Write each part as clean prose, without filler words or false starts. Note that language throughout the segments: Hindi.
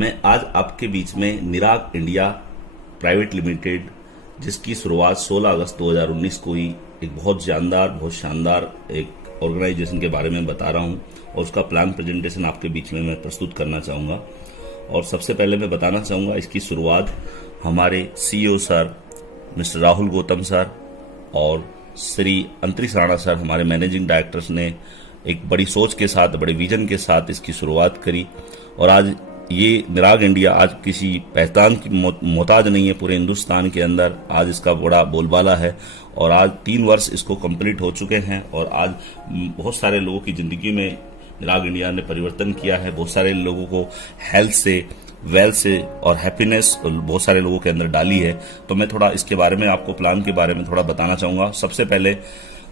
मैं आज आपके बीच में निराग इंडिया प्राइवेट लिमिटेड, जिसकी शुरुआत 16 अगस्त 2019 को हुई, एक बहुत शानदार एक ऑर्गेनाइजेशन के बारे में बता रहा हूं और उसका प्लान प्रेजेंटेशन आपके बीच में मैं प्रस्तुत करना चाहूँगा। और सबसे पहले मैं बताना चाहूँगा, इसकी शुरुआत हमारे CEO sir mister Rahul Gautam sir और श्री अंतरिक्ष राणा सर, हमारे मैनेजिंग डायरेक्टर्स ने एक बड़ी सोच के साथ, बड़े विजन के साथ इसकी शुरुआत करी। और आज ये निराग इंडिया आज किसी पहचान की मोहताज नहीं है, पूरे हिंदुस्तान के अंदर आज इसका बड़ा बोलबाला है। और आज 3 वर्ष इसको कंप्लीट हो चुके हैं और आज बहुत सारे लोगों की जिंदगी में निराग इंडिया ने परिवर्तन किया है। बहुत सारे लोगों को हेल्थ से, वेल्थ से और हैप्पीनेस बहुत सारे लोगों के अंदर डाली है। तो मैं थोड़ा इसके बारे में, आपको प्लान के बारे में थोड़ा बताना चाहूँगा। सबसे पहले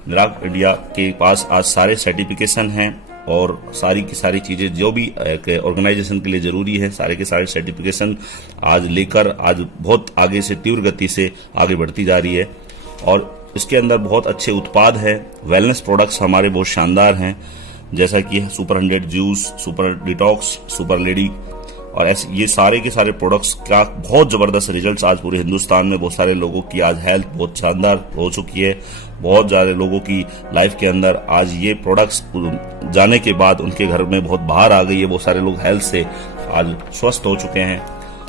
निराग इंडिया के पास आज सारे सर्टिफिकेशन हैं और सारी की सारी चीज़ें जो भी एक ऑर्गेनाइजेशन के लिए ज़रूरी है, सारे के सारे सर्टिफिकेशन आज लेकर आज बहुत आगे से तीव्र गति से आगे बढ़ती जा रही है। और इसके अंदर बहुत अच्छे उत्पाद हैं, वेलनेस प्रोडक्ट्स हमारे बहुत शानदार हैं, जैसा कि super 100 juice, super detox, super lady और ऐसे ये सारे के सारे प्रोडक्ट्स का बहुत ज़बरदस्त रिजल्ट्स आज पूरे हिंदुस्तान में बहुत सारे लोगों की आज हेल्थ बहुत शानदार हो चुकी है। बहुत ज़्यादा लोगों की लाइफ के अंदर आज ये प्रोडक्ट्स जाने के बाद उनके घर में बहुत बाहर आ गई है। बहुत सारे लोग हेल्थ से आज स्वस्थ हो चुके हैं।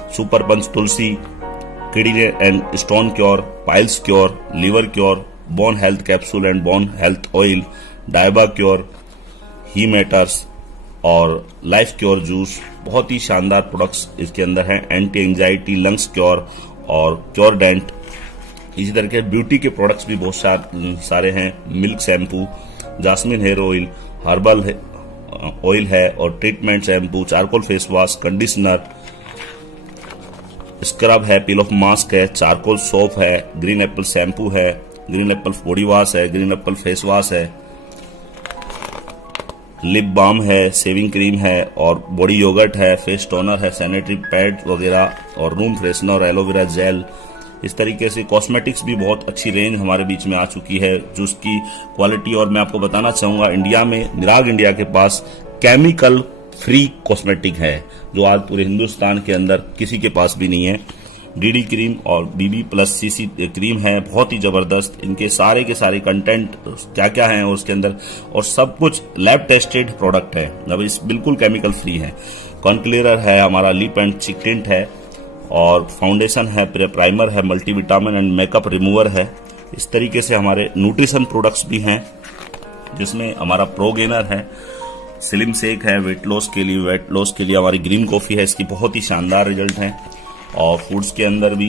Super Panch Tulsi, kidney and stone cure, piles cure, liver cure, bone health capsule and bone health oil, Diaba cure, ही मैटर्स और लाइफ क्योर जूस, बहुत ही शानदार प्रोडक्ट्स इसके अंदर हैं। एंटी एंजाइटी, लंग्स क्योर और क्योर डेंट, इसी तरह के ब्यूटी के प्रोडक्ट्स भी बहुत सारे हैं। Milk shampoo, jasmine hair oil, herbal oil है और treatment shampoo, charcoal face wash, conditioner, scrub है, पील ऑफ मास्क है, चारकोल सोप है, ग्रीन एप्पल शैम्पू है, ग्रीन एप्पल बॉडी वॉश है, ग्रीन एप्पल फेस वॉश है, लिप बाम है, शेविंग क्रीम है और बॉडी योगर्ट है, फेस टोनर है, सैनिटरी पैड वगैरह और रूम फ्रेशनर, एलोवेरा जेल। इस तरीके से कॉस्मेटिक्स भी बहुत अच्छी रेंज हमारे बीच में आ चुकी है, जो उसकी क्वालिटी। और मैं आपको बताना चाहूँगा, इंडिया में निराग इंडिया के पास केमिकल फ्री कॉस्मेटिक है, जो आज पूरे हिंदुस्तान के अंदर किसी के पास भी नहीं है। डीडी क्रीम और BB+CC क्रीम है, बहुत ही जबरदस्त। इनके सारे के सारे कंटेंट क्या क्या हैं और उसके अंदर, और सब कुछ लैब टेस्टेड प्रोडक्ट है, अब इस बिल्कुल केमिकल फ्री है। कॉन्क्लेयर है हमारा, लिप एंड चिक टिंट है और फाउंडेशन है, प्राइमर है, मल्टीविटामिन एंड मेकअप रिमूवर है। इस तरीके से हमारे न्यूट्रिशन प्रोडक्ट्स भी हैं, जिसमें हमारा प्रो गेनर है, स्लिम शेक है वेट लॉस के लिए हमारी ग्रीन कॉफी है, इसकी बहुत ही शानदार रिजल्ट हैं। और फूड्स के अंदर भी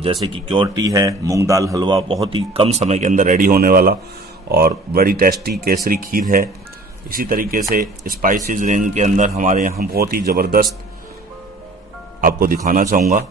जैसे कि क्योर टी है, मूंग दाल हलवा, बहुत ही कम समय के अंदर रेडी होने वाला, और बड़ी टेस्टी केसरी खीर है। इसी तरीके से स्पाइसेस रेंज के अंदर हमारे यहाँ बहुत ही ज़बरदस्त आपको दिखाना चाहूँगा।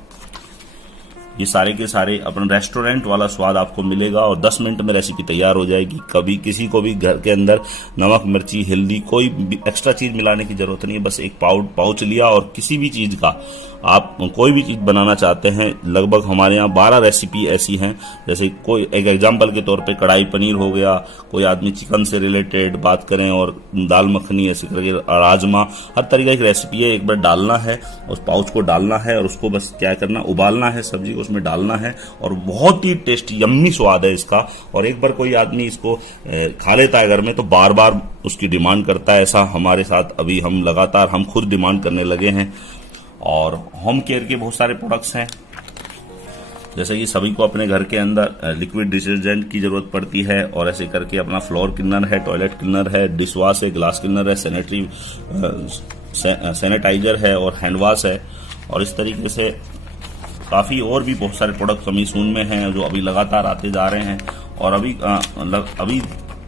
ये सारे के सारे अपना रेस्टोरेंट वाला स्वाद आपको मिलेगा और 10 मिनट में रेसिपी तैयार हो जाएगी। कभी किसी को भी घर के अंदर नमक, मिर्ची, हल्दी, कोई एक्स्ट्रा चीज़ मिलाने की ज़रूरत नहीं है। बस एक पाउच लिया और किसी भी चीज़ का आप कोई भी चीज़ बनाना चाहते हैं, लगभग हमारे यहाँ 12 रेसिपी ऐसी हैं। जैसे कोई एक एग्जाम्पल के तौर पे कढ़ाई पनीर हो गया, कोई आदमी चिकन से रिलेटेड बात करें, और दाल मखनी, ऐसे करके राजमा, हर तरीके की रेसिपी है। एक बार डालना है, उस पाउच को डालना है और उसको बस क्या करना, उबालना है, सब्जी को उसमें डालना है और बहुत ही टेस्टी यम्मी स्वाद है इसका। और एक बार कोई आदमी इसको खा लेता है घर में तो बार बार उसकी डिमांड करता है। ऐसा हमारे साथ अभी हम खुद डिमांड करने लगे हैं। और होम केयर के बहुत सारे प्रोडक्ट्स हैं, जैसे कि सभी को अपने घर के अंदर लिक्विड डिटर्जेंट की जरूरत पड़ती है, और ऐसे करके अपना फ्लोर क्लीनर है, टॉयलेट क्लीनर है, डिश वॉश है, ग्लास क्लीनर है, सैनिटाइजर है और हैंड वॉश है। और इस तरीके से काफ़ी और भी बहुत सारे प्रोडक्ट कमी सून में हैं, जो अभी लगातार आते जा रहे हैं। और अभी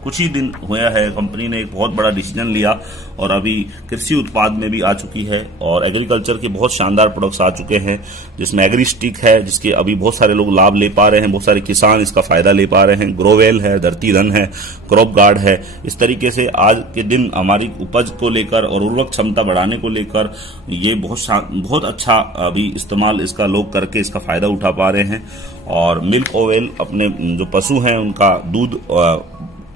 कुछ ही दिन हुआ है, कंपनी ने एक बहुत बड़ा डिसीजन लिया और अभी कृषि उत्पाद में भी आ चुकी है, और एग्रीकल्चर के बहुत शानदार प्रोडक्ट्स आ चुके हैं, जिसमें एग्री स्टिक है, जिसके अभी बहुत सारे लोग लाभ ले पा रहे हैं, बहुत सारे किसान इसका फायदा ले पा रहे हैं। ग्रोवेल है, धरती धन है, क्रॉप गार्ड है। इस तरीके से आज के दिन हमारी उपज को लेकर और उर्वरक क्षमता बढ़ाने को लेकर ये बहुत अच्छा अभी इस्तेमाल इसका लोग करके इसका फायदा उठा पा रहे हैं। और मिल्क ऑयल, अपने जो पशु हैं उनका दूध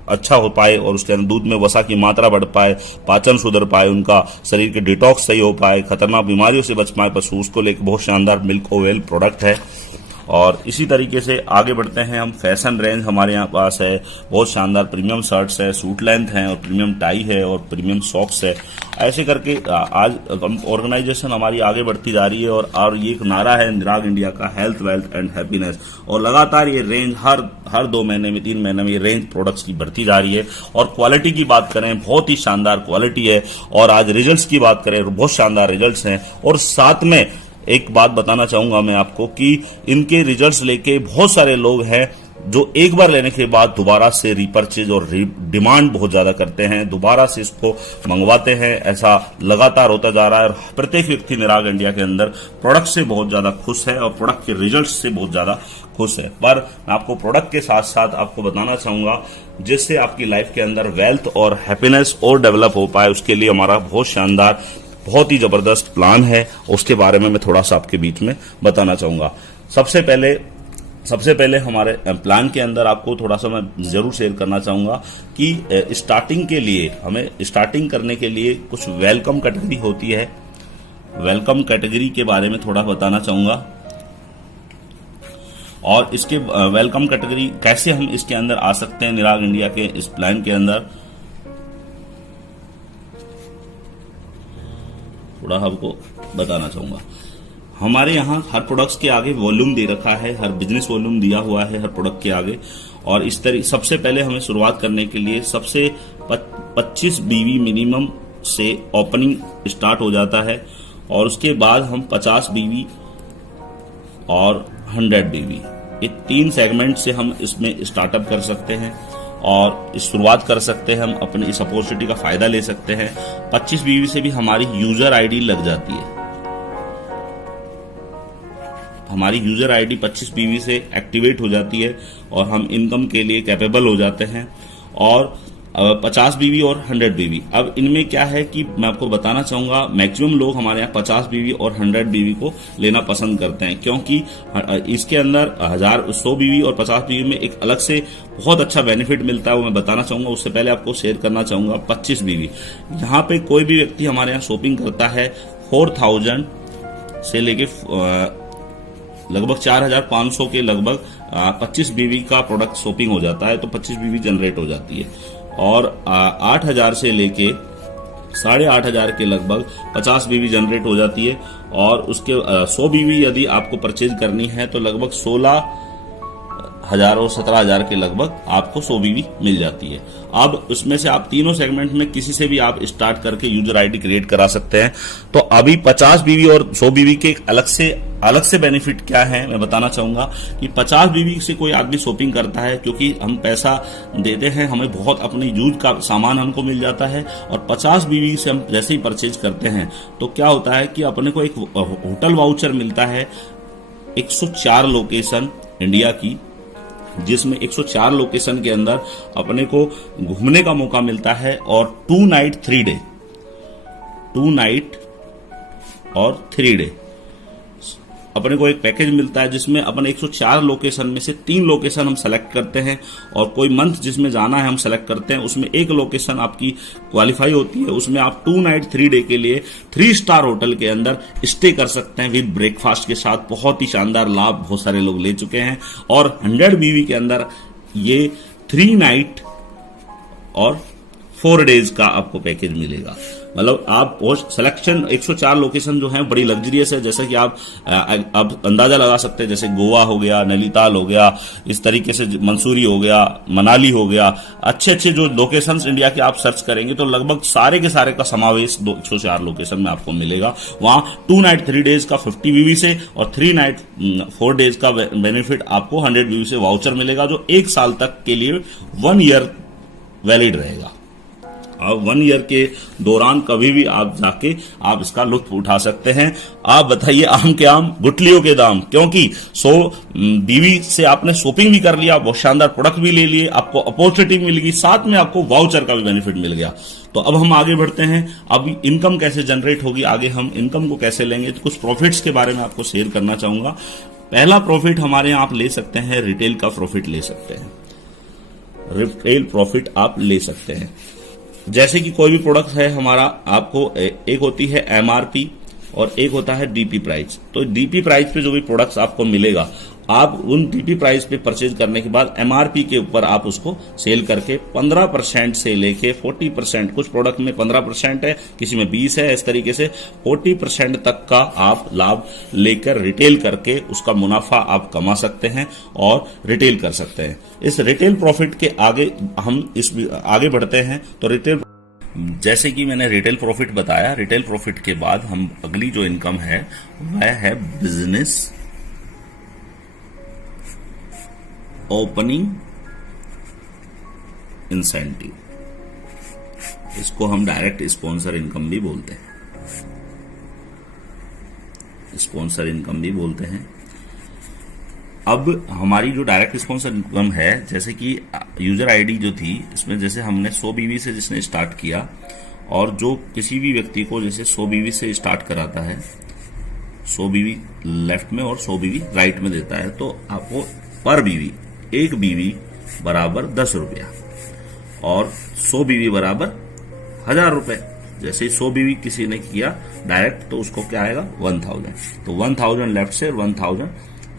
अच्छा हो पाए और उसके अंदर दूध में वसा की मात्रा बढ़ पाए, पाचन सुधर पाए, उनका शरीर के डिटॉक्स सही हो पाए, खतरनाक बीमारियों से बच पाए पशु, उसको लेकर बहुत शानदार मिल्क ओवेल प्रोडक्ट है। और इसी तरीके से आगे बढ़ते हैं हम। फैशन रेंज हमारे यहाँ पास है, बहुत शानदार प्रीमियम शर्ट्स है, सूट लेंथ है और प्रीमियम टाई है और प्रीमियम सॉक्स है। ऐसे करके आज ऑर्गेनाइजेशन हमारी आगे बढ़ती जा रही है और ये एक नारा है निराग इंडिया का, हेल्थ वेल्थ एंड हैप्पीनेस। और लगातार ये रेंज हर 2 महीने में 3 महीने में ये रेंज प्रोडक्ट्स की बढ़ती जा रही है। और क्वालिटी की बात करें, बहुत ही शानदार क्वालिटी है। और आज रिजल्ट्स की बात करें, बहुत शानदार रिजल्ट्स हैं। और साथ में एक बात बताना चाहूंगा मैं आपको कि इनके रिजल्ट्स लेके बहुत सारे लोग हैं जो एक बार लेने के बाद दोबारा से रिपर्चेज और डिमांड बहुत ज्यादा करते हैं, दोबारा से इसको मंगवाते हैं। ऐसा लगातार होता जा रहा है और प्रत्येक व्यक्ति निराग इंडिया के अंदर प्रोडक्ट से बहुत ज्यादा खुश है और प्रोडक्ट के रिजल्ट से बहुत ज्यादा खुश है। पर मैं आपको प्रोडक्ट के साथ साथ आपको बताना चाहूंगा जिससे आपकी लाइफ के अंदर वेल्थ और हैप्पीनेस और डेवलप हो पाए, उसके लिए हमारा बहुत शानदार, बहुत ही जबरदस्त प्लान है। उसके बारे में मैं थोड़ा सा आपके बीच में बताना चाहूंगा। सबसे पहले हमारे प्लान के अंदर आपको थोड़ा सा मैं जरूर शेयर करना चाहूंगा कि स्टार्टिंग के लिए, हमें स्टार्टिंग करने के लिए कुछ वेलकम कैटेगरी होती है। वेलकम कैटेगरी के बारे में थोड़ा बताना चाहूंगा और इसके वेलकम कैटेगरी कैसे हम इसके अंदर आ सकते हैं निराग इंडिया के इस प्लान के अंदर, थोड़ा आपको बताना चाहूंगा। हमारे यहाँ हर प्रोडक्ट्स के आगे वॉल्यूम दे रखा है, हर बिजनेस वॉल्यूम दिया हुआ है हर प्रोडक्ट के आगे। और इस तरह सबसे पहले हमें शुरुआत करने के लिए सबसे 25 बीवी मिनिमम से ओपनिंग स्टार्ट हो जाता है और उसके बाद हम 50 बीवी और 100 बीवी, ये 3 सेगमेंट से हम इसमें स्टार्टअप कर सकते हैं और इस शुरुआत कर सकते हैं। हम अपने इस अपॉर्चुनिटी का फायदा ले सकते हैं। 25 बीवी से भी हमारी यूजर आईडी लग जाती है। हमारी यूजर आईडी 25 बीवी से एक्टिवेट हो जाती है और हम इनकम के लिए कैपेबल हो जाते हैं। और 50 बीवी और 100 बीवी, अब इनमें क्या है कि मैं आपको बताना चाहूंगा, मैक्सिमम लोग हमारे यहाँ 50 बीवी और 100 बीवी को लेना पसंद करते हैं क्योंकि इसके अंदर 100 बीवी और 50 बीवी में एक अलग से बहुत अच्छा बेनिफिट मिलता है, वो मैं बताना चाहूंगा। उससे पहले आपको शेयर करना चाहूंगा 25 बीवी। यहाँ पे कोई भी व्यक्ति हमारे यहाँ शॉपिंग करता है 4000 से लेके लगभग 4500 के लगभग 25 बीवी का प्रोडक्ट शॉपिंग हो जाता है, तो 25 बीवी जनरेट हो जाती है। और 8000 से लेके 8500 के लगभग 50 बीवी जनरेट हो जाती है। और उसके 100 बीवी यदि आपको परचेज करनी है तो लगभग 16000 और 17000 के लगभग आपको 100 बीवी मिल जाती है। अब उसमें से आप तीनों सेगमेंट में किसी से भी आप स्टार्ट करके यूजर आईडी क्रिएट करा सकते हैं। तो अभी 50 बीवी और 100 बीवी के अलग से बेनिफिट क्या है मैं बताना चाहूंगा कि 50 बीवी से कोई आदमी शॉपिंग करता है क्योंकि हम पैसा देते हैं, हमें बहुत अपने यूज का सामान हमको मिल जाता है। और 50 बीवी से हम जैसे ही परचेज करते हैं तो क्या होता है कि अपने को एक होटल वाउचर मिलता है 104 लोकेशन इंडिया की, जिसमें 104 लोकेशन के अंदर अपने को घूमने का मौका मिलता है। और 2 नाइट 3 डे, 2 नाइट और 3 डे अपने को एक पैकेज मिलता है जिसमें अपन 104 लोकेशन में से 3 लोकेशन हम सेलेक्ट करते हैं और कोई मंथ जिसमें जाना है हम सेलेक्ट करते हैं, उसमें एक लोकेशन आपकी क्वालिफाई होती है। उसमें आप 2 नाइट 3 डे के लिए 3 स्टार होटल के अंदर स्टे कर सकते हैं विद ब्रेकफास्ट के साथ। बहुत ही शानदार लाभ बहुत सारे लोग ले चुके हैं। और 100 बीवी के अंदर ये 3 नाइट और 4 डेज का आपको पैकेज मिलेगा। मतलब आप सिलेक्शन 104 लोकेशन जो है बड़ी लग्जरियस है, जैसा कि आप अंदाजा लगा सकते हैं, जैसे गोवा हो गया, नैनीताल हो गया, इस तरीके से मंसूरी हो गया, मनाली हो गया, अच्छे जो लोकेशंस इंडिया के आप सर्च करेंगे तो लगभग सारे के सारे का समावेश 104 लोकेशन में आपको मिलेगा। वहां 2 नाइट 3 डेज का 50 बीवी से और 3 नाइट 4 डेज का बेनिफिट आपको 100 बीवी से वाउचर मिलेगा, जो 1 साल तक के लिए 1 ईयर वैलिड रहेगा। अब 1 ईयर के दौरान कभी भी आप जाके आप इसका लुत्फ उठा सकते हैं। आप बताइए, आम के आम गुठलियों के दाम, क्योंकि 100 बीवी से आपने शॉपिंग भी कर लिया, बहुत शानदार प्रोडक्ट भी ले लिए, आपको अपॉर्चुनिटी मिल गई, साथ में आपको वाउचर का भी बेनिफिट मिल गया। तो अब हम आगे बढ़ते हैं। अब इनकम कैसे जनरेट होगी, आगे हम इनकम को कैसे लेंगे, तो कुछ प्रॉफिट्स के बारे में आपको शेयर करना चाहूंगा। पहला प्रॉफिट हमारे यहाँ आप ले सकते हैं, रिटेल का प्रॉफिट ले सकते हैं। रिटेल प्रॉफिट आप ले सकते हैं। जैसे कि कोई भी प्रोडक्ट है हमारा, आपको एक होती है एमआरपी और एक होता है डीपी प्राइस। तो डीपी प्राइस पे जो भी प्रोडक्ट्स आपको मिलेगा, आप उन डीपी प्राइस पे परचेज करने के बाद एमआरपी के ऊपर आप उसको सेल करके 15% से लेके 40%, कुछ प्रोडक्ट में 15% है, किसी में 20 है, इस तरीके से 40% तक का आप लाभ लेकर रिटेल करके उसका मुनाफा आप कमा सकते हैं और रिटेल कर सकते हैं। इस रिटेल प्रॉफिट के आगे हम आगे बढ़ते हैं। तो रिटेल, जैसे कि मैंने रिटेल प्रॉफिट बताया, रिटेल प्रॉफिट के बाद हम अगली जो इनकम है वह है बिजनेस ओपनिंग इंसेंटिव। इसको हम डायरेक्ट स्पॉन्सर इनकम भी बोलते हैं, स्पॉन्सर इनकम भी बोलते हैं। अब हमारी जो डायरेक्ट स्पॉन्सर इनकम है, जैसे कि यूजर आईडी जो थी, इसमें जैसे हमने 100 बीवी से जिसने स्टार्ट किया, और जो किसी भी व्यक्ति को जैसे 100 बीवी से स्टार्ट कराता है, 100 बीवी लेफ्ट में और 100 बीवी राइट में देता है, तो आपको पर बीवी, एक बीवी बराबर 10 रुपया और 100 बीवी बराबर 1000 रुपए। जैसे 100 बीवी किसी ने किया डायरेक्ट, तो उसको क्या आएगा 1000। तो 1000 लेफ्ट से और 1000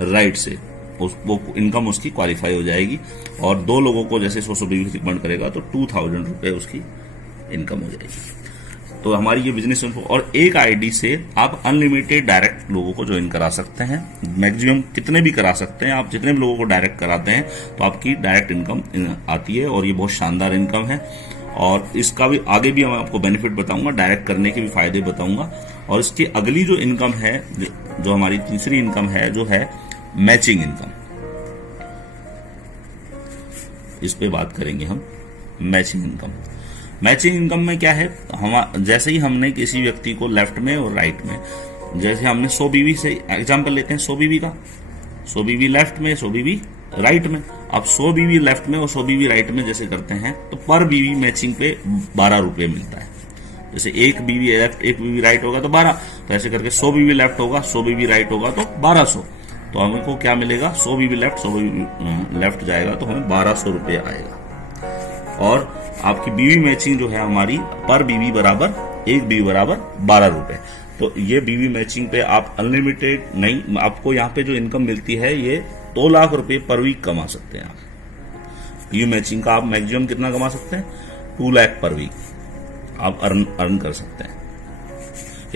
राइट से वो इनकम उसकी क्वालिफाई हो जाएगी। और दो लोगों को जैसे 100 बीवी रिकमेंड करेगा तो 2000 रुपए उसकी इनकम हो जाएगी। तो हमारी ये बिजनेस इन्फो, और एक आईडी से आप अनलिमिटेड डायरेक्ट लोगों को ज्वाइन करा सकते हैं। मैक्सिमम कितने भी करा सकते हैं आप, जितने भी लोगों को डायरेक्ट कराते हैं तो आपकी डायरेक्ट इनकम आती है, और ये बहुत शानदार इनकम है। और इसका भी आगे भी मैं आपको बेनिफिट बताऊंगा, डायरेक्ट करने के भी फायदे बताऊंगा। और इसकी अगली जो इनकम है, जो हमारी तीसरी इनकम है, जो है मैचिंग इनकम, इस पे बात करेंगे हम। मैचिंग इनकम, मैचिंग इनकम में क्या है, हम जैसे ही हमने किसी व्यक्ति को लेफ्ट में और राइट में, जैसे हमने 100 बीवी से एग्जांपल लेते हैं, 100 बीवी का, 100 बीवी लेफ्ट में, 100 बीवी राइट में। अब 100 बीवी लेफ्ट में और 100 बीवी राइट में जैसे करते हैं, तो पर बीवी मैचिंग पे 12 रुपये मिलता है। जैसे एक बीवी लेफ्ट एक बीवी राइट होगा तो 12, तो ऐसे करके 100 बीवी लेफ्ट होगा, 100 बीवी राइट होगा तो 1200। तो हमको क्या मिलेगा, 100 बीवी लेफ्ट 100 बीवी लेफ्ट जाएगा तो हमें 1200 रुपये आएगा। और आपकी बीवी मैचिंग जो है हमारी, पर बीवी बराबर, एक बीवी बराबर 12 रुपए। तो ये बीवी मैचिंग पे आप अनलिमिटेड नहीं, आपको यहाँ पे जो इनकम मिलती है ये 2 लाख रुपए पर वीक कमा सकते हैं आप। बीवी मैचिंग का आप मैक्सिमम कितना कमा सकते हैं, 2 लाख पर वीक आप अर्न कर सकते हैं।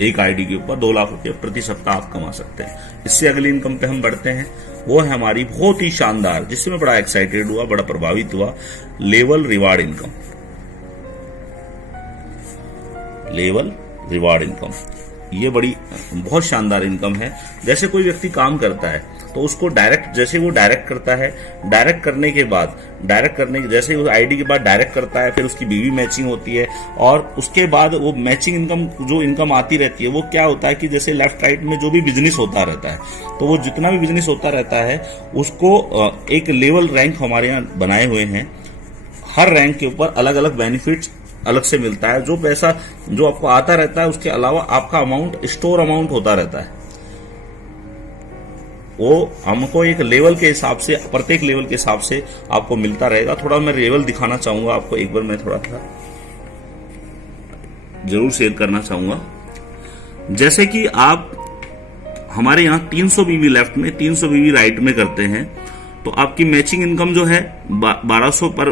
एक आईडी के ऊपर 2 लाख रुपये प्रति सप्ताह आप कमा सकते हैं। इससे अगली इनकम पे हम बढ़ते हैं, वो है हमारी बहुत ही शानदार, जिससे मैं बड़ा एक्साइटेड हुआ, बड़ा प्रभावित हुआ, level reward income. Level reward income ये बड़ी बहुत शानदार इनकम है। जैसे कोई व्यक्ति काम करता है तो उसको डायरेक्ट, जैसे वो डायरेक्ट करता है, डायरेक्ट करने के बाद, जैसे उस आईडी के बाद डायरेक्ट करता है, फिर उसकी बीवी मैचिंग होती है, और उसके बाद वो मैचिंग इनकम, जो इनकम आती रहती है, वो क्या होता है कि जैसे लेफ्ट राइट में जो भी बिजनेस होता रहता है, तो वो जितना भी बिजनेस होता रहता है उसको एक लेवल रैंक हमारे यहाँ बनाए हुए हैं। हर रैंक के ऊपर अलग अलग बेनिफिट्स अलग से मिलता है। जो पैसा जो आपको आता रहता है उसके अलावा आपका अमाउंट, स्टोर अमाउंट होता रहता है, वो हमको एक लेवल के हिसाब से, प्रत्येक लेवल के हिसाब से आपको मिलता रहेगा। थोड़ा मैं लेवल दिखाना चाहूंगा आपको, एक बार मैं थोड़ा सा जरूर शेयर करना चाहूंगा। जैसे कि आप हमारे यहाँ 300 बीवी लेफ्ट में, 300 बीवी राइट में करते हैं, तो आपकी मैचिंग इनकम जो है 1200 पर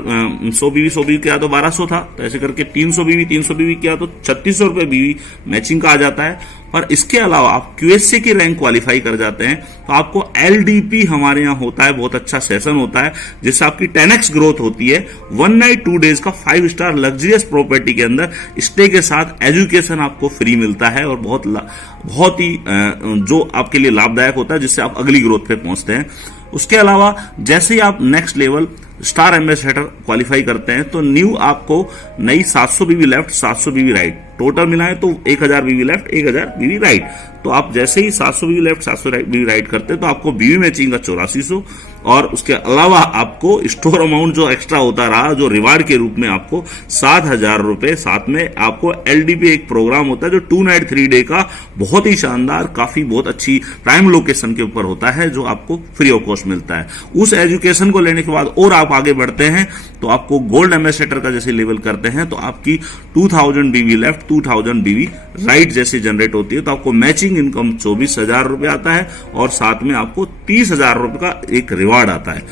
100 बीवी किया तो 1200 था, तो ऐसे करके 300 बीवी किया तो 3600 रुपए बीवी मैचिंग का आ जाता है। पर इसके अलावा आप QSC की रैंक क्वालिफाई कर जाते हैं तो आपको LDP हमारे यहाँ होता है, बहुत अच्छा सेशन होता है, जिससे आपकी 10x ग्रोथ होती है। 1 नाइट 2 डेज का 5 स्टार लग्जरियस प्रॉपर्टी के अंदर स्टे के साथ एजुकेशन आपको फ्री मिलता है, और बहुत ही जो आपके लिए लाभदायक होता है, जिससे आप अगली ग्रोथ पे पहुंचते हैं। उसके अलावा जैसे ही आप next level star ambassador qualify करते हैं तो न्यू आपको नई 700 बीवी लेफ्ट 700 बीवी राइट टोटल मिला है, तो 1000 बीवी लेफ्ट 1000 बीवी राइट। तो आप जैसे ही 700 बीवी लेफ्ट 700 बीवी राइट करते हैं तो आपको बीवी मैचिंग का 8400 और उसके अलावा आपको स्टोर अमाउंट जो एक्स्ट्रा होता रहा, जो रिवार्ड के रूप में आपको 7,000 रुपए, साथ में आपको एलडीपी एक प्रोग्राम होता है जो 2 नाइट 3 डे का बहुत ही शानदार, काफी बहुत अच्छी प्राइम लोकेशन के ऊपर होता है, जो आपको फ्री ऑफ कॉस्ट मिलता है। उस एजुकेशन को लेने के बाद और आप आगे बढ़ते हैं तो आपको गोल्ड एम्बेसडर का जैसे लेवल करते हैं तो आपकी 2000 बीवी लेफ्ट, 2000 बीवी राइट जैसे जनरेट होती है, तो आपको मैचिंग इनकम 24,000 रुपए आता है और साथ में आपको 30,000 रुपए का एक रिवार्ड आता है।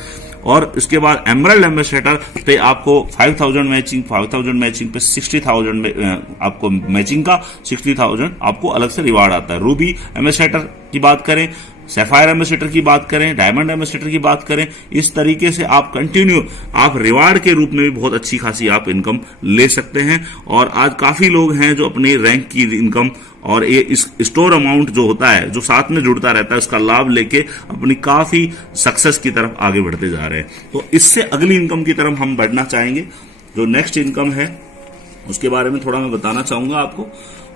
और इसके बाद एमरल्ड एम्बेसडर पे आपको 5,000 मैचिंग, 5,000 मैचिंग पे 60,000 आपको मैचिंग का 60,000 आपको अलग से रिवार्ड आता है। रूबी एम्बेसडर की बात करें, सैफायर एम्बेसडर की बात करें, डायमंड एम्बेसडर की बात करें, इस तरीके से आप कंटिन्यू आप रिवार्ड के रूप में भी बहुत अच्छी खासी आप इनकम ले सकते हैं। और आज काफी लोग हैं जो अपने रैंक की इनकम और ये इस स्टोर अमाउंट जो होता है, जो साथ में जुड़ता रहता है, उसका लाभ लेके अपनी काफी सक्सेस की तरफ आगे बढ़ते जा रहे हैं। तो इससे अगली इनकम की तरफ हम बढ़ना चाहेंगे। जो नेक्स्ट इनकम है उसके बारे में थोड़ा मैं बताना चाहूंगा आपको,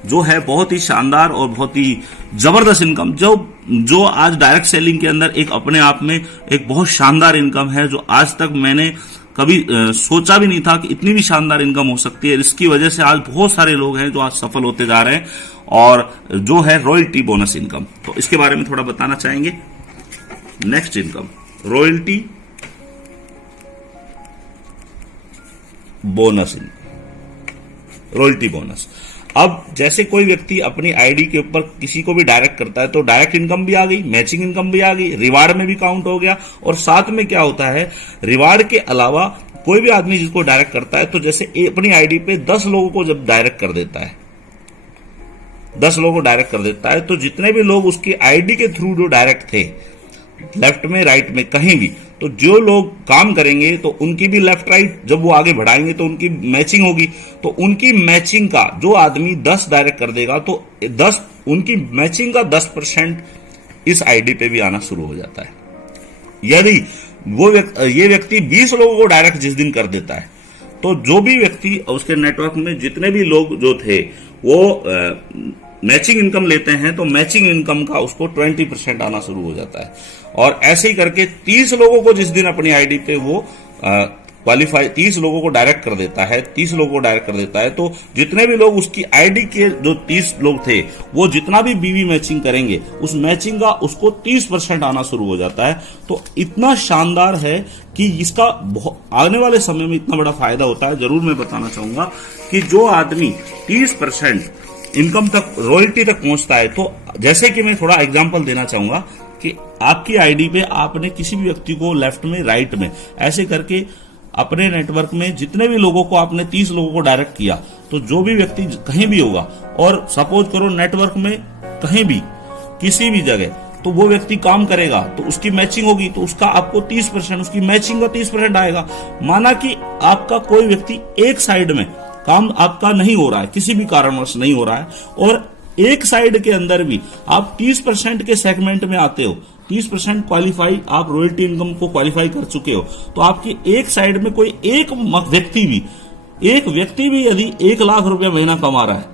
जो है बहुत ही शानदार और बहुत ही जबरदस्त इनकम, जो आज डायरेक्ट सेलिंग के अंदर एक अपने आप में एक बहुत शानदार इनकम है, जो आज तक मैंने कभी सोचा भी नहीं था कि इतनी भी शानदार इनकम हो सकती है। इसकी वजह से आज बहुत सारे लोग हैं जो आज सफल होते जा रहे हैं, और जो है रॉयल्टी बोनस इनकम, तो इसके बारे में थोड़ा बताना चाहेंगे। Next income royalty bonus income, royalty bonus. अब जैसे कोई व्यक्ति अपनी आईडी के ऊपर किसी को भी डायरेक्ट करता है तो डायरेक्ट इनकम भी आ गई, मैचिंग इनकम भी आ गई, रिवार्ड में भी काउंट हो गया। और साथ में क्या होता है, रिवार्ड के अलावा कोई भी आदमी जिसको डायरेक्ट करता है, तो जैसे अपनी आईडी पे 10 लोगों को जब डायरेक्ट कर देता है, 10 लोगों को डायरेक्ट कर देता है, तो जितने भी लोग उसकी आईडी के थ्रू जो डायरेक्ट थे, लेफ्ट में राइट में कहीं भी, तो जो लोग काम करेंगे तो उनकी भी लेफ्ट राइट जब वो आगे बढ़ाएंगे तो उनकी मैचिंग होगी। तो उनकी मैचिंग का जो आदमी 10 डायरेक्ट कर देगा तो 10 उनकी मैचिंग का 10% इस आईडी पे भी आना शुरू हो जाता है। यदि ये व्यक्ति 20 लोगों को डायरेक्ट जिस दिन कर देता है, तो जो भी व्यक्ति उसके नेटवर्क में जितने भी लोग जो थे वो मैचिंग इनकम लेते हैं, तो मैचिंग इनकम का उसको 20% आना शुरू हो जाता है। और ऐसे ही करके 30 लोगों को जिस दिन अपनी आईडी पे वो क्वालिफाई 30 लोगों को डायरेक्ट कर देता है, 30 लोगों को डायरेक्ट कर देता है, तो जितने भी लोग उसकी आईडी के जो 30 लोग थे वो जितना भी बीवी मैचिंग करेंगे, उस मैचिंग का उसको 30% आना शुरू हो जाता है। तो इतना शानदार है कि इसका आने वाले समय में इतना बड़ा फायदा होता है। जरूर मैं बताना चाहूंगा कि जो आदमी 30% इनकम तक, रॉयल्टी तक पहुंचता है, तो जैसे कि मैं थोड़ा एग्जांपल देना चाहूंगा कि आपकी आईडी पे आपने किसी भी व्यक्ति को लेफ्ट में राइट में ऐसे करके अपने नेटवर्क में जितने भी लोगों को आपने 30 लोगों को डायरेक्ट किया, तो जो भी व्यक्ति कहीं भी होगा, और सपोज करो नेटवर्क में कहीं भी किसी भी जगह, तो वो व्यक्ति काम करेगा तो उसकी मैचिंग होगी, तो उसका आपको 30%, उसकी मैचिंग का 30% आएगा। माना कि आपका कोई व्यक्ति एक साइड में काम आपका नहीं हो रहा है, किसी भी कारणवश नहीं हो रहा है, और एक साइड के अंदर भी आप 30% के सेगमेंट में आते हो, 30% क्वालिफाई, आप रॉयल्टी इनकम को क्वालिफाई कर चुके हो, तो आपकी एक साइड में कोई एक व्यक्ति भी यदि 1 लाख रुपया महीना कमा रहा है,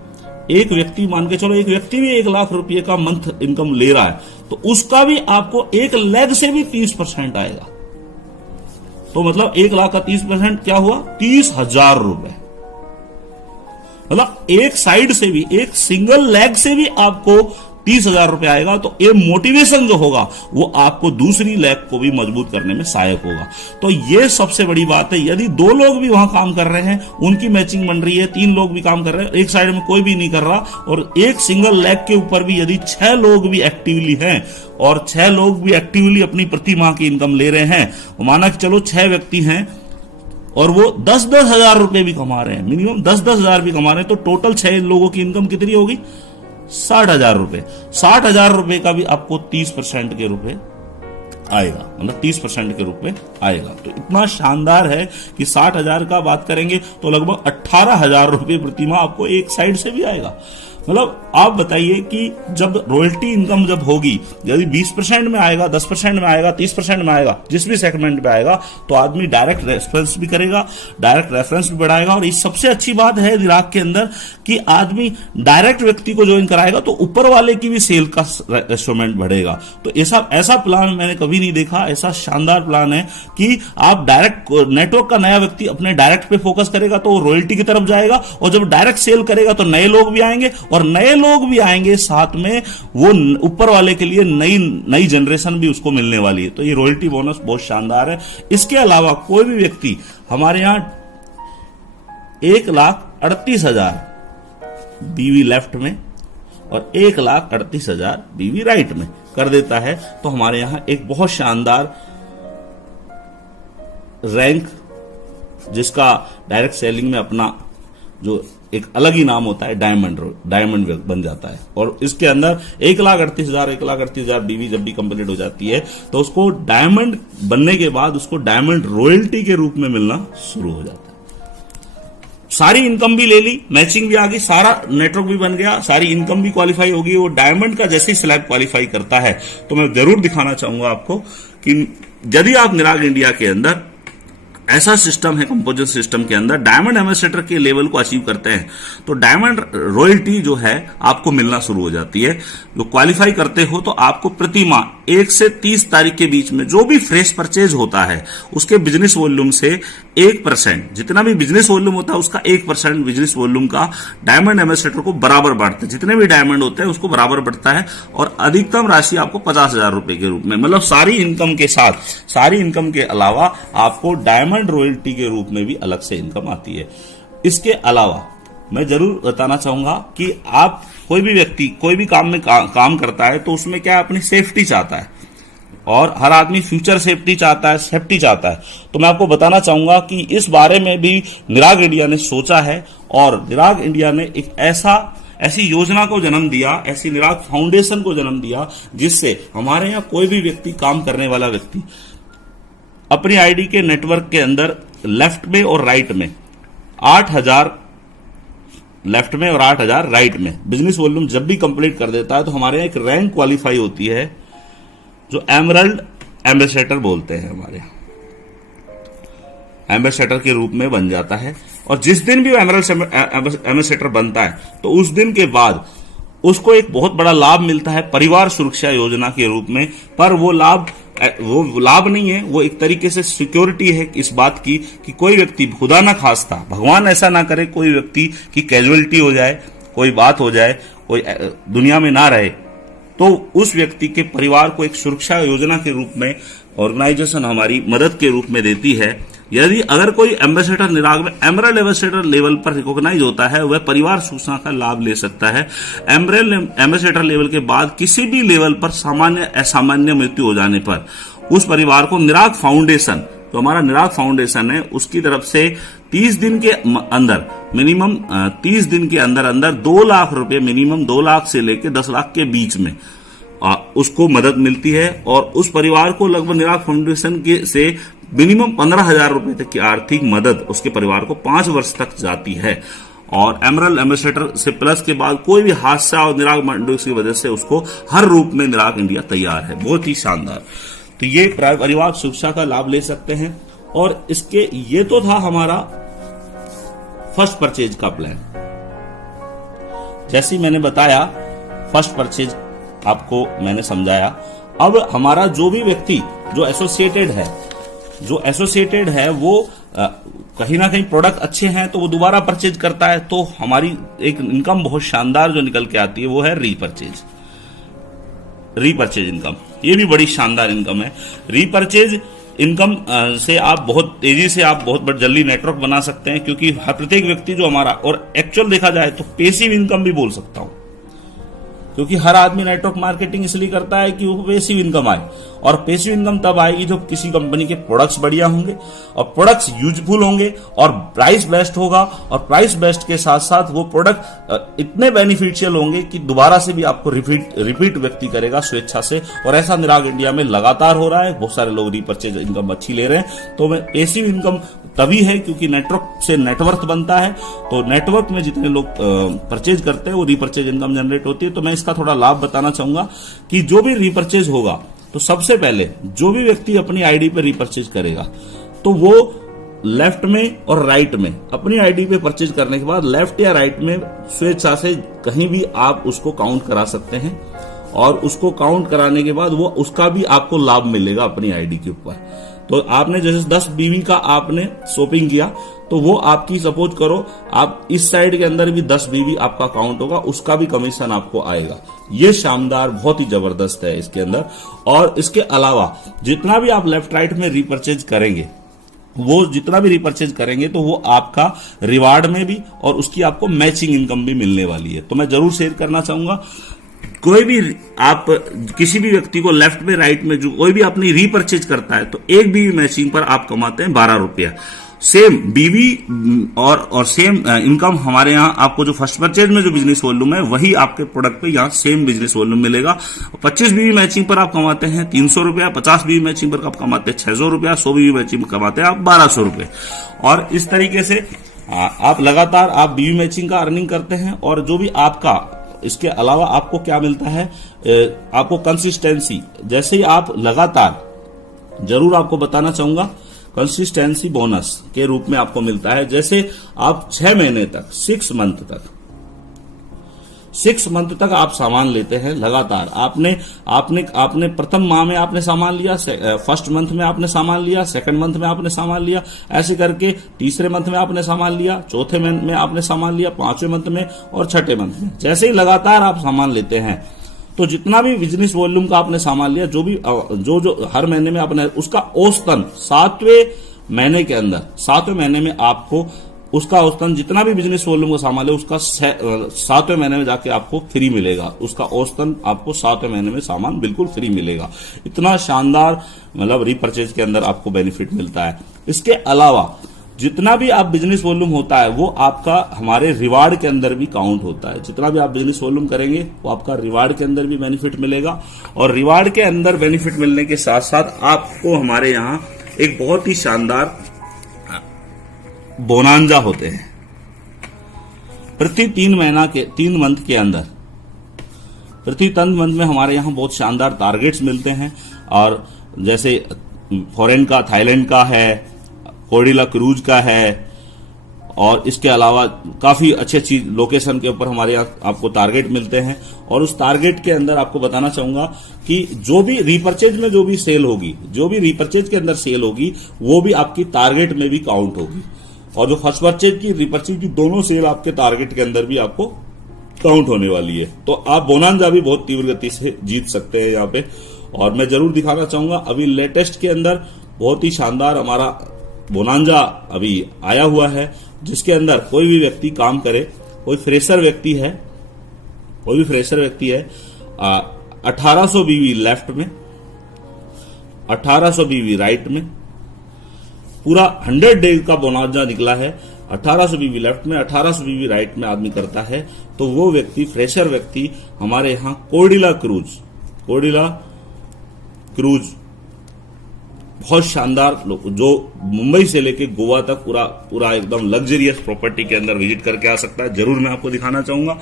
एक व्यक्ति मान के चलो, एक व्यक्ति भी 1 लाख रुपये का मंथ इनकम ले रहा है, तो उसका भी आपको एक लेग से भी 30% आएगा। तो मतलब 1 लाख का 30% क्या हुआ, 30,000 रुपए। मतलब एक साइड से भी, एक सिंगल लेग से भी आपको 30,000 रुपए आएगा। तो ये मोटिवेशन जो होगा वो आपको दूसरी लेग को भी मजबूत करने में सहायक होगा। तो ये सबसे बड़ी बात है। यदि 2 लोग भी वहां काम कर रहे हैं, उनकी मैचिंग बन रही है, 3 लोग भी काम कर रहे हैं, एक साइड में कोई भी नहीं कर रहा, और एक सिंगल लेग के ऊपर भी यदि 6 लोग भी एक्टिवली हैं, और 6 लोग भी एक्टिवली अपनी प्रति माह की इनकम ले रहे हैं, माना कि चलो 6 व्यक्ति हैं और वो 10-10 हजार रुपए भी कमा रहे हैं, मिनिमम 10-10 हजार भी कमा रहे हैं, तो टोटल 6 लोगों की इनकम कितनी होगी, 60,000 रुपए। 60,000 रुपए का भी आपको 30% के रूप में आएगा, मतलब 30% के रूप में आएगा। तो इतना शानदार है कि 60,000 का बात करेंगे तो लगभग 18,000 रुपए प्रति माह आपको एक साइड से भी आएगा। मतलब आप बताइए कि जब रॉयल्टी इनकम जब होगी, यदि 20% में आएगा, 10% में आएगा, 30% में आएगा, जिस भी सेगमेंट में आएगा, तो आदमी डायरेक्ट रेफरेंस भी करेगा, डायरेक्ट रेफरेंस भी बढ़ाएगा। और इस सबसे अच्छी बात है दिराग के अंदर कि आदमी डायरेक्ट व्यक्ति को ज्वाइन कराएगा तो ऊपर वाले की भी सेल का इंस्ट्रूमेंट बढ़ेगा। तो ऐसा प्लान मैंने कभी नहीं देखा। ऐसा शानदार प्लान है कि आप डायरेक्ट नेटवर्क का नया व्यक्ति अपने डायरेक्ट पे फोकस करेगा तो वो रॉयल्टी की तरफ जाएगा, और जब डायरेक्ट सेल करेगा तो नए लोग भी आएंगे, और नए लोग भी आएंगे साथ में वो ऊपर वाले के लिए नई जनरेशन भी उसको मिलने वाली है। तो ये रॉयल्टी बोनस बहुत शानदार है। इसके अलावा कोई भी व्यक्ति हमारे यहां 1,38,000 बीवी लेफ्ट में और 1,38,000 बीवी राइट में कर देता है तो हमारे यहां एक बहुत शानदार रैंक, जिसका डायरेक्ट सेलिंग में अपना जो एक अलग ही नाम होता है, डायमंड बन जाता है। और इसके अंदर 1,38,000 बीवी जब भी कंप्लीट हो जाती है तो उसको डायमंड बनने के बाद उसको डायमंड रॉयल्टी के रूप में मिलना शुरू हो जाता है। सारी इनकम भी ले ली, मैचिंग भी आ गई, सारा नेटवर्क भी बन गया, सारी इनकम भी क्वालिफाई होगी। वो डायमंड का जैसे ही स्लैब क्वालिफाई करता है तो मैं जरूर दिखाना चाहूंगा आपको कि यदि आप निराग इंडिया के अंदर ऐसा सिस्टम है, कंपोजिट सिस्टम के अंदर डायमंड एम्बेसडर के लेवल को अचीव करते हैं तो डायमंड रॉयल्टी जो है आपको मिलना शुरू हो जाती है। जो क्वालिफाई करते हो तो आपको प्रति माह 1 से 30 तारीख के बीच में जो भी फ्रेश परचेज होता है उसके बिजनेस वॉल्यूम से 1%, जितना भी बिजनेस वॉल्यूम होता है उसका 1% बिजनेस वॉल्यूम का डायमंड एम्बेसडर को बराबर बांटते हैं। जितने भी डायमंड होते हैं उसको बराबर बढ़ता है, और अधिकतम राशि आपको 50,000 रुपए के रूप में, मतलब सारी इनकम के साथ, सारी इनकम के अलावा आपको डायमंड रॉयल्टी के रूप में भी अलग से इनकम आती है। इसके अलावा मैं जरूर बताना चाहूंगा कि आप कोई भी व्यक्ति कोई भी काम में काम करता है तो उसमें क्या अपनी सेफ्टी चाहता है, और हर आदमी फ्यूचर सेफ्टी चाहता है, सेफ्टी चाहता है। तो मैं आपको बताना चाहूंगा कि इस बारे में भी निराग इंडिया ने सोचा है, और निराग इंडिया ने एक ऐसी योजना को जन्म दिया, ऐसी निराग फाउंडेशन को जन्म दिया, जिससे हमारे यहाँ कोई भी व्यक्ति, काम करने वाला व्यक्ति अपनी आईडी के नेटवर्क के अंदर लेफ्ट में और राइट में 8,000 लेफ्ट में और 8,000 राइट में बिजनेस वॉल्यूम जब भी कंप्लीट कर देता है तो हमारे यहाँ एक रैंक क्वालिफाई होती है जो एमरल्ड एम्बेसडर बोलते हैं, हमारे एम्बेसडर के रूप में बन जाता है। और जिस दिन भी एमरल्ड एम्बेसडर बनता है तो उस दिन के बाद उसको एक बहुत बड़ा लाभ मिलता है परिवार सुरक्षा योजना के रूप में। पर वो लाभ नहीं है, वो एक तरीके से सिक्योरिटी है इस बात की कि कोई व्यक्ति खुदा ना खास्ता, भगवान ऐसा ना करे, कोई व्यक्ति की कैजुअलिटी हो जाए, कोई बात हो जाए, कोई दुनिया में ना रहे, तो उस व्यक्ति के परिवार को एक सुरक्षा योजना के रूप में ऑर्गेनाइजेशन हमारी मदद के रूप में देती है। यदि अगर कोई एम्बेसडर निराग में एमरल्ड एम्बेसडर लेवल पर रिकॉग्नाइज होता है, वह परिवार सूचना का लाभ ले सकता है। एमरल्ड एम्बेसडर लेवल के बाद किसी भी लेवल पर सामान्य असामान्य मृत्यु हो जाने पर उस परिवार को निराग फाउंडेशन, तो हमारा निराग फाउंडेशन है, उसकी तरफ से 30 दिन के अंदर, मिनिमम 30 दिन के अंदर अंदर 2 लाख रुपए, मिनिमम 2 लाख से लेकर 10 लाख के बीच में उसको मदद मिलती है। और उस परिवार को लगभग निराग फाउंडेशन के से मिनिमम 15,000 रुपए तक की आर्थिक मदद उसके परिवार को 5 वर्ष तक जाती है। और एमरल्ड एम्बेसडर से प्लस के बाद कोई भी हादसा और निराग मंडल की वजह से उसको हर रूप में निराग इंडिया तैयार है। बहुत ही शानदार। तो ये परिवार सुरक्षा का लाभ ले सकते हैं। और इसके ये तो था हमारा फर्स्ट परचेज का प्लान। जैसे मैंने बताया, फर्स्ट परचेज आपको मैंने समझाया। अब हमारा जो भी व्यक्ति जो एसोसिएटेड है वो कहीं ना कहीं प्रोडक्ट अच्छे हैं तो वो दोबारा परचेज करता है, तो हमारी एक इनकम बहुत शानदार जो निकल के आती है वो है रीपरचेज इनकम। ये भी बड़ी शानदार इनकम है। रीपरचेज इनकम से आप बहुत तेजी से, आप बहुत जल्दी नेटवर्क बना सकते हैं, क्योंकि हर प्रत्येक व्यक्ति जो हमारा, और एक्चुअल देखा जाए तो पेसिव इनकम भी बोल सकता हूं, क्योंकि हर आदमी नेटवर्क मार्केटिंग इसलिए करता है कि वो पैसिव इनकम आए, और पैसिव इनकम तब आएगी जब किसी कंपनी के प्रोडक्ट्स बढ़िया होंगे और प्रोडक्ट्स यूजफुल होंगे और प्राइस बेस्ट होगा, और प्राइस बेस्ट के साथ साथ वो प्रोडक्ट इतने बेनिफिशियल होंगे कि दोबारा से भी आपको रिपीट व्यक्ति करेगा स्वेच्छा से। और ऐसा निराग इंडिया में लगातार हो रहा है, बहुत सारे लोग रीपर्चेज इनकम अच्छी ले रहे हैं। तो पैसिव इनकम तभी है क्योंकि नेटवर्क से नेटवर्थ बनता है, तो नेटवर्क में जितने लोग परचेज करते हैं वो रीपर्चेज इनकम जनरेट होती है। तो मैं इसका थोड़ा लाभ बताना चाहूंगा कि जो भी रीपर्चेज होगा तो सबसे पहले जो भी व्यक्ति अपनी आईडी पे रीपर्चेज करेगा तो वो लेफ्ट में और राइट में अपनी आईडी पे परचेज करने के बाद लेफ्ट या राइट में स्वेच्छा से कहीं भी आप उसको काउंट करा सकते हैं, और उसको काउंट कराने के बाद वो उसका भी आपको लाभ मिलेगा अपनी आईडी के ऊपर। तो आपने जैसे 10 बीवी का आपने शॉपिंग किया तो वो आपकी सपोज करो आप इस साइड के अंदर भी 10 बीवी आपका काउंट होगा, उसका भी कमीशन आपको आएगा। ये शानदार बहुत ही जबरदस्त है इसके अंदर। और इसके अलावा जितना भी आप लेफ्ट राइट में रीपर्चेज करेंगे, वो जितना भी रीपर्चेज करेंगे तो वो आपका रिवार्ड में भी और उसकी आपको मैचिंग इनकम भी मिलने वाली है। तो मैं जरूर शेयर करना चाहूंगा, कोई भी आप किसी भी व्यक्ति को लेफ्ट में राइट में जो कोई भी अपनी रीपर्चेज करता है तो एक बीवी मैचिंग पर आप कमाते हैं 12 रुपया। सेम बीवी और सेम इनकम हमारे यहाँ आपको जो फर्स्ट परचेज में जो बिजनेस वॉल्यूम है वही आपके प्रोडक्ट पे यहाँ सेम बिजनेस वॉल्यूम मिलेगा। 25 बीवी मैचिंग पर आप कमाते हैं 300 रुपया, 50 बीवी मैचिंग पर आप कमाते हैं 600 रुपया, 100 बीवी मैचिंग पर कमाते हैं आप 1200 रुपये। और इस तरीके से आप लगातार आप बीवी मैचिंग का अर्निंग करते हैं। और जो भी आपका इसके अलावा आपको क्या मिलता है, आपको कंसिस्टेंसी, जैसे ही आप लगातार, जरूर आपको बताना चाहूंगा, कंसिस्टेंसी बोनस के रूप में आपको मिलता है। जैसे आप 6 महीने तक 6 मंथ तक आप सामान लेते हैं लगातार, आपने प्रथम माह में आपने सामान लिया, फर्स्ट मंथ में आपने सामान लिया, सेकंड मंथ में आपने सामान लिया, ऐसे करके तीसरे मंथ में आपने सामान लिया, चौथे मंथ में आपने सामान लिया, 5वें मंथ में और 6ठे मंथ में। जैसे ही लगातार आप सामान लेते हैं तो जितना भी बिजनेस वॉल्यूम का आपने सामान लिया, जो हर महीने में आपने उसका औसतन 7वें महीने में आपको उसका औसतन जितना भी बिजनेस वॉल्यूम का सामान है उसका 7वें महीने में जाके आपको फ्री मिलेगा। उसका औसतन आपको 7वें महीने में सामान बिल्कुल फ्री मिलेगा। इतना शानदार मतलब रीपर्चेज के अंदर आपको बेनिफिट मिलता है। इसके अलावा जितना भी आप बिजनेस वॉल्यूम होता है वो आपका हमारे रिवार्ड के अंदर भी काउंट होता है। जितना भी आप बिजनेस वॉल्यूम करेंगे वो आपका रिवार्ड के अंदर भी बेनिफिट मिलेगा। और रिवार्ड के अंदर बेनिफिट मिलने के साथ साथ आपको हमारे यहाँ एक बहुत ही शानदार बोनांजा होते हैं प्रति 3 मंथ के अंदर। प्रति 3 मंथ में हमारे यहाँ बहुत शानदार टारगेट्स मिलते हैं। और जैसे फॉरेन का, थाईलैंड का है, कोर्डिला क्रूज का है, और इसके अलावा काफी अच्छी लोकेशन के ऊपर हमारे यहाँ आपको टारगेट मिलते हैं। और उस टारगेट के अंदर आपको बताना चाहूंगा कि जो भी रीपर्चेज में जो भी सेल होगी, जो भी रीपर्चेज के अंदर सेल होगी वो भी आपकी टारगेट में भी काउंट होगी। और जो फर्स्ट परचेज की, रीपर्चेज की दोनों सेल आपके टारगेट के अंदर भी आपको काउंट होने वाली है। तो आप बोनांजा भी बहुत तीव्र गति से जीत सकते हैं यहाँ पे। और मैं जरूर दिखाना चाहूंगा, अभी लेटेस्ट के अंदर बहुत ही शानदार हमारा बोनांजा अभी आया हुआ है, जिसके अंदर कोई भी व्यक्ति काम करे, कोई फ्रेशर व्यक्ति है 1800 बीवी लेफ्ट में, 1800 बीवी राइट में, पूरा 100 डेज का बोनांजा निकला है। 1800 बीवी लेफ्ट में, 1800 बीवी राइट में आदमी करता है तो वो व्यक्ति, फ्रेशर व्यक्ति हमारे यहाँ कोर्डिला क्रूज बहुत शानदार, जो मुंबई से लेके गोवा तक पूरा एकदम लग्जरियस प्रॉपर्टी के अंदर विजिट करके आ सकता है। जरूर मैं आपको दिखाना चाहूंगा।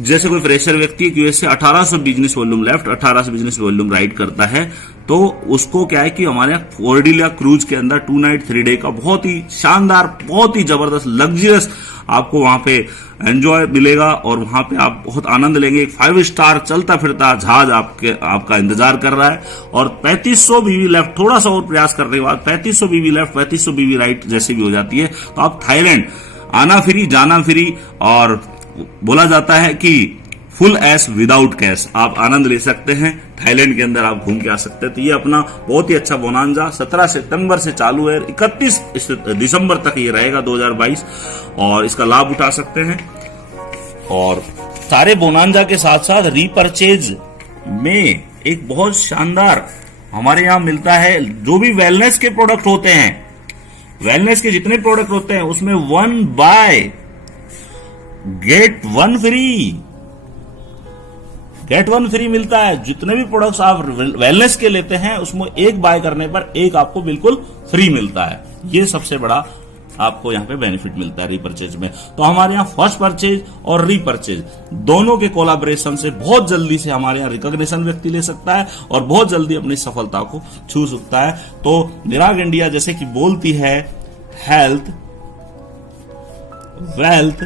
जैसे कोई फ्रेशर व्यक्ति यूएस से 1800 business volume left, 1800 business volume right करता है तो उसको क्या है कि हमारे कोर्डिला क्रूज के अंदर 2 नाइट 3 डे का बहुत ही शानदार, बहुत ही जबरदस्त लग्जरियस आपको वहां पे एंजॉय मिलेगा। और वहां पे आप बहुत आनंद लेंगे। एक 5 स्टार चलता फिरता जहाज आपका इंतजार कर रहा है। और 3500 बीवी लेफ्ट, थोड़ा सा और प्रयास करने के बाद 3500 बीवी लेफ्ट, 3500 बीवी राइट जैसे भी हो जाती है तो आप थाईलैंड आना फ्री, जाना फ्री, और बोला जाता है कि फुल ऐश विदाउट कैश आप आनंद ले सकते हैं। थाईलैंड के अंदर आप घूम के आ सकते हैं। तो ये अपना बहुत ही अच्छा बोनांजा 17 सितंबर से चालू है, 31 दिसंबर तक ये रहेगा 2022, और इसका लाभ उठा सकते हैं। और सारे बोनांजा के साथ साथ रीपर्चेज में एक बहुत शानदार हमारे यहां मिलता है। जो भी वेलनेस के प्रोडक्ट होते हैं, वेलनेस के जितने प्रोडक्ट होते हैं उसमें 1 बाय गेट 1 फ्री मिलता है। जितने भी प्रोडक्ट्स आप वेलनेस के लेते हैं उसमें एक बाय करने पर एक आपको बिल्कुल फ्री मिलता है। ये सबसे बड़ा आपको यहां पे बेनिफिट मिलता है रीपर्चेज में। तो हमारे यहां फर्स्ट परचेज और रीपर्चेज दोनों के कोलैबोरेशन से बहुत जल्दी से हमारे यहां रिकॉग्निशन व्यक्ति ले सकता है और बहुत जल्दी अपनी सफलता को छू सकता है। तो निराग इंडिया जैसे कि बोलती है, हेल्थ, वेल्थ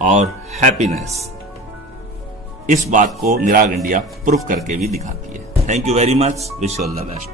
और हैप्पीनेस, इस बात को निराग इंडिया प्रूफ करके भी दिखाती है। Thank you very much, wish you all the best.